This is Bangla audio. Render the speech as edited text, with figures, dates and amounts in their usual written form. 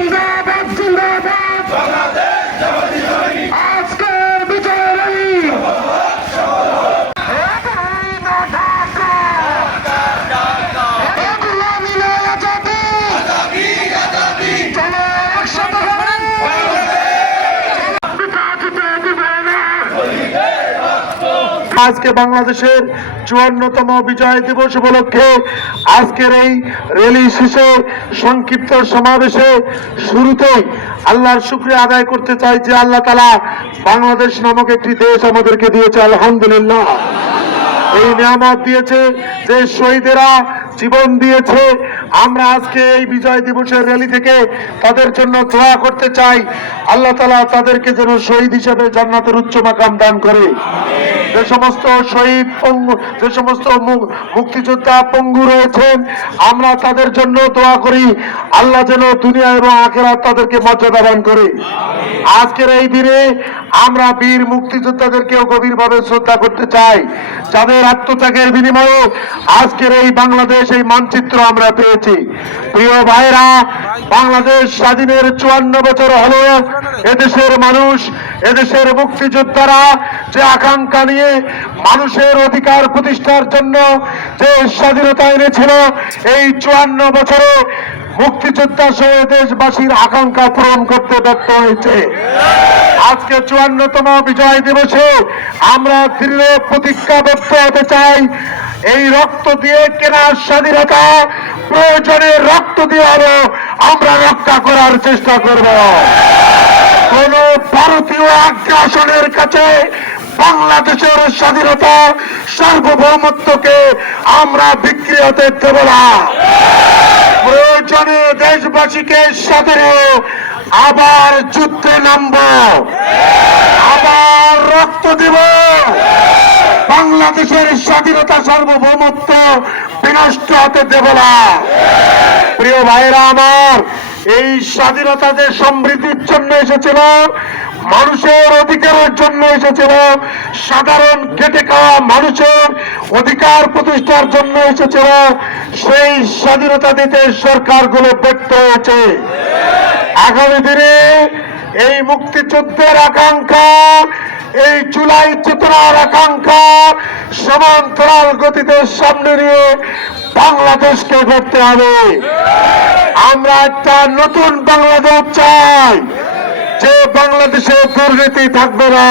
জিন্দাবাদ জিন্দাবাদ আজকের বিজয় র্যালি আজকে বাংলাদেশের 54তম বিজয় দিবস উপলক্ষে আজকের এই র্যালি শেষে সংক্ষিপ্ত সমাবেশে শুরুতেই আল্লাহর শুকরিয়া আদায় করতে চাই যে আল্লাহ তাআলা বাংলাদেশ নামক একটি দেশ আমাদেরকে দিয়েছে, আলহামদুলিল্লাহ। এই নিয়ামত দিয়েছে যে শহীদেরা জীবন দিয়েছে। আমরা আজকে এই বিজয় দিবসের র্যালি থেকে তাদের জন্য দোয়া করতে চাই, আল্লাহ তাআলা তাদেরকে যেন শহীদ হিসেবে জান্নাতের উচ্চ মাকাম দান করে। যে সমস্ত শহীদ যে সমস্ত মুক্তিযোদ্ধা পঙ্গু রয়েছেন, আমরা তাদের জন্য দোয়া করি, আল্লাহ যেন দুনিয়া এবং আখিরাত তাদেরকে মর্যাদা দান করে। আজকের এই দিনে আমরা বীর মুক্তিযোদ্ধাদেরকেও গভীরভাবে শ্রদ্ধা করতে চাই, যাদের আত্মত্যাগের বিনিময়ে আজকের এই বাংলাদেশ এই মানচিত্র আমরা পেয়েছি। প্রিয় ভাইরা, বাংলাদেশ স্বাধীনের 54 বছর হলো। এদেশের মানুষ, এদেশের মুক্তিযোদ্ধারা যে আকাঙ্ক্ষা নিয়ে মানুষের অধিকার প্রতিষ্ঠার জন্য যে স্বাধীনতা এনেছিল, এই 54 বছরে মুক্তিযোদ্ধা সহ দেশবাসীর আকাঙ্ক্ষা পূরণ করতে ব্যর্থ হয়েছে। আজকে 54তম বিজয় দিবসে আমরা দৃঢ় প্রতিজ্ঞাবদ্ধ হতে চাই, এই রক্ত দিয়ে কেনা স্বাধীনতা প্রয়োজনে রক্ত দিয়ে আরো আমরা রক্ষা করার চেষ্টা করব। কোন ভারতীয় আগ্রাসনের কাছে বাংলাদেশের স্বাধীনতা সার্বভৌমত্বকে আমরা বিক্রি হতে দেব না। প্রয়োজনে দেশবাসীকে সাথে আবার যুদ্ধে নামব, আবার রক্ত দেব। বাংলাদেশের স্বাধীনতা সার্বভৌমত্ব বিনষ্ট হতে দেব না। প্রিয় ভাইরা আমার, এই স্বাধীনতা যে সমৃদ্ধির জন্য এসেছিল, মানুষের অধিকারের জন্য এসেছিল, সাধারণ খেটে খাওয়া মানুষের অধিকার প্রতিষ্ঠার জন্য এসেছিল, সেই স্বাধীনতা দিতে সরকারগুলো ব্যর্থ হয়েছে। আগামী দিনে এই মুক্তিযুদ্ধের আকাঙ্ক্ষা, এই জুলাই চেতনার আকাঙ্ক্ষা সমান্তরাল গতিতে সামনে নিয়ে বাংলাদেশকে গড়তে হবে। আমরা একটা নতুন বাংলাদেশ চাই, যে বাংলাদেশে দুর্নীতি থাকবে না,